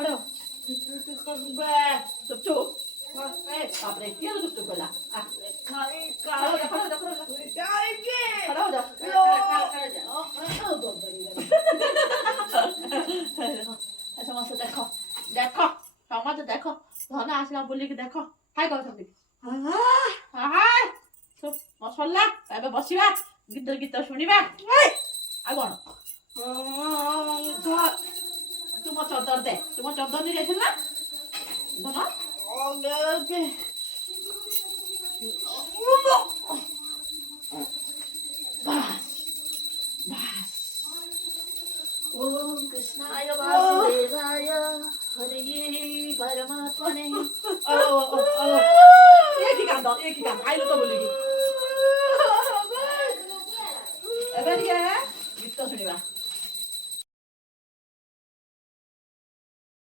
Pardon. Chụp chụp. Tập này kia nó chụp chụp rồi là. À. Pardon, pardon, pardon. ସମସ୍ତେ ଦେଖ ଦେଖ ସମସ୍ତେ ଦେଖ ଧନ ଆସିଲା ବୁଲିକି ଦେଖ ହାଇ କହୁଛନ୍ତି ସରିଲା ଏବେ ବସିବା ଗୀତ ଗୀତ ଶୁଣିବା ଆଉ କଣ ତୁମ ଚଦର ଦେ ତୁମ ଚଦର ନେଇ ଯାଇଥିଲ ନା ଧନ Om Krishnaya Vasudevaya